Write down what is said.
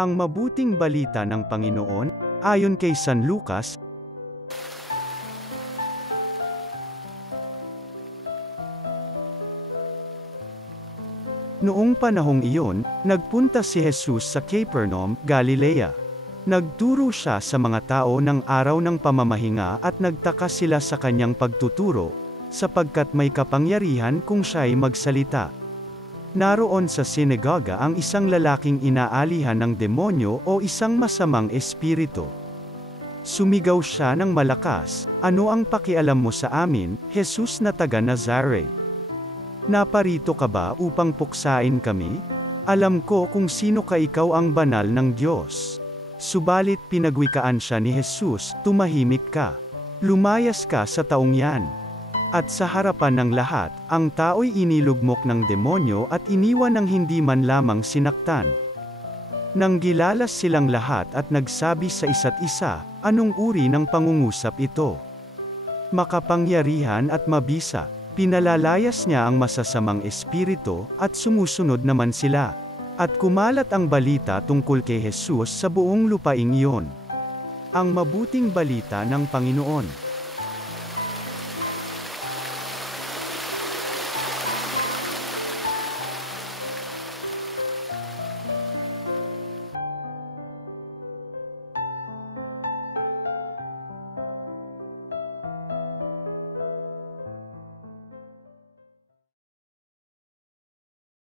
Ang mabuting balita ng Panginoon, ayon kay San Lucas. Noong panahong iyon, nagpunta si Jesus sa Capernaum, Galilea. Nagturo siya sa mga tao ng araw ng pamamahinga at nagtaka sila sa kanyang pagtuturo, sapagkat may kapangyarihan kung siya'y magsalita. Naroon sa sinagoga ang isang lalaking inaalihan ng demonyo o isang masamang espiritu. Sumigaw siya ng malakas, "Ano ang pakialam mo sa amin, Jesus na taga Nazaret? Naparito ka ba upang puksain kami? Alam ko kung sino ka, ikaw ang banal ng Diyos." Subalit pinagwikaan siya ni Jesus, "Tumahimik ka. Lumayas ka sa taong yan." At sa harapan ng lahat, ang tao'y inilugmok ng demonyo at iniwan ng hindi man lamang sinaktan. Nang gilalas silang lahat at nagsabi sa isa't isa, "Anong uri ng pangungusap ito? Makapangyarihan at mabisa. Pinalalayas niya ang masasamang espiritu, at sumusunod naman sila." At kumalat ang balita tungkol kay Jesus sa buong lupaing iyon. Ang mabuting balita ng Panginoon.